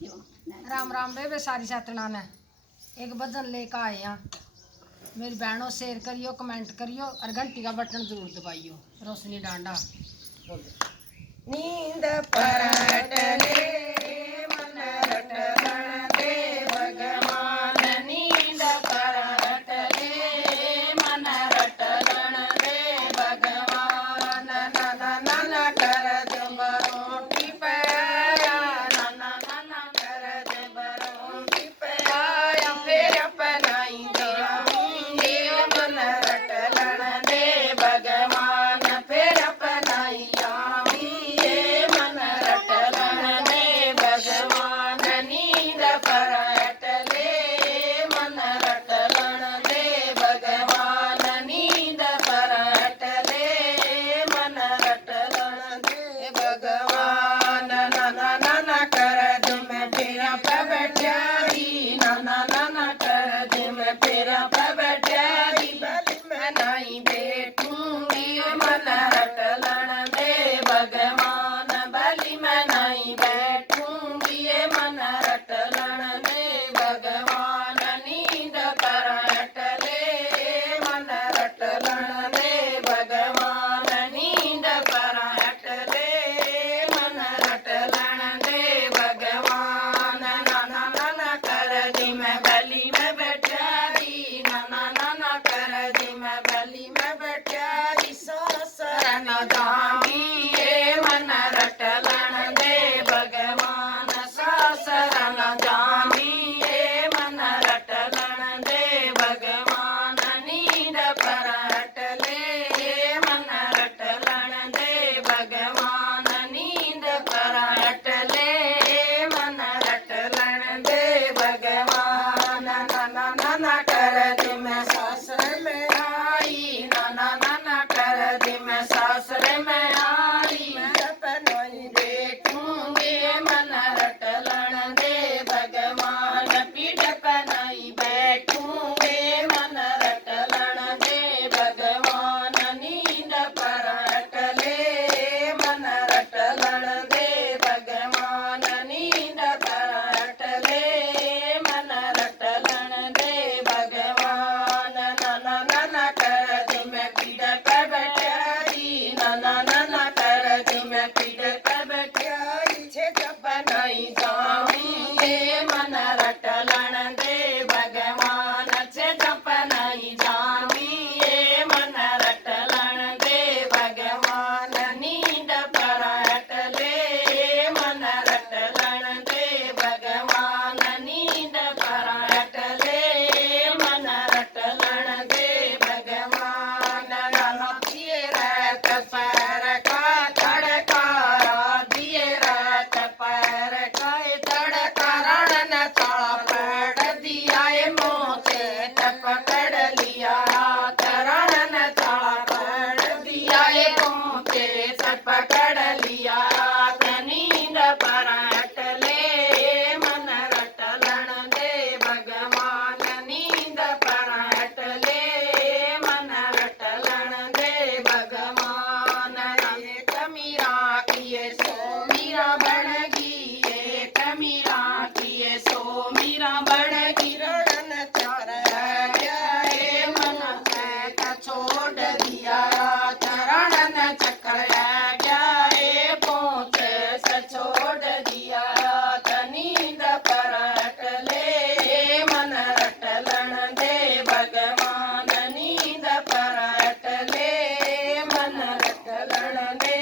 राम राम बेबे सारी सतना ने एक भजन लेकर आए हैं। मेरी बहनों शेयर करियो, कमेंट करियो और घंटी का बटन जरूर दबाइयो। रोशनी डांडा नींद परटले मन रटण दे भगवान, नींद परटले मन रटण दे भगवान। नाना नाना कर जबरों की पाया, नाना नाना कर जबरों की पाया, फिर अपनाई जाऊंगी मन रटण दे भगवान, फिर अपनाई नींद परटले मन रटण दे भगवान, नींद परटले मन रटण दे भगवान। नाना नाना कर तुम फिर बैठ्यारी, नाना नाना कर तुम फिर बैठ्यारी, बलि मैं नहीं बैठूंगी मन रटण दे भगवान, बलि मैं नहीं बैठूंगी मन रटण दे भगवान। नींद परटले मन रटण दे भगवान, नींद परटले मन रटण दे भगवान। नाना नाना कर दी मैं बलि में बैठ्यारी, नाना नाना कर दी मैं बलि में बैठ्यारी, ससुर न जामी ये मन रटण दे भगवान, ससुर न जामी ये मन रटण दे भगवान। नींद परटले मन रटण दे भगवान, नींद परटले मन रटण दे भगवान। नाना नाना कर दी मैं सासर में आई, नाना नाना कर दी मैं सासर में आई, अपनाई देखूंगी मन रटण दे भगवान, पीठ पनाई बैठूंगे मन रटण दे भगवान। नींद परटले मन रटण दे भगवान, नींद परटले मन रटण दे भगवान। नाना नाना कर दी मैं पीठ पर बैठ्यारी, नाना नाना कर दी मैं पीठ पर बैठ्यारी, छे बनाई जाऊंगे मन रटण दे भगवान, छे बनाई जाऊंगे मन रटण दे भगवान। नींद परटले मन रटण दे भगवान, नींद परटले मन रटण दे भगवान। नाना दिए रात पैर का तड़का, दिए रात पैर का तड़का, रण न पड़ दिया मोचे पकड़ लिया, रण न पड़ दिया मोचे पकड़ लिया। नींद परटले मन रटण दे भगवान, नींद परटले मन रटण दे भगवान। एक मीरा किए सो मीरा बड़गी, एक मीरा किए सो मीरा बड़गी, रण चर गया मन का छोड़ दिया, रण चक्र गया पहुँच से छोड़ दिया। नींद परटले मन रटण दे भगवान, नींद परटले मन रटण दे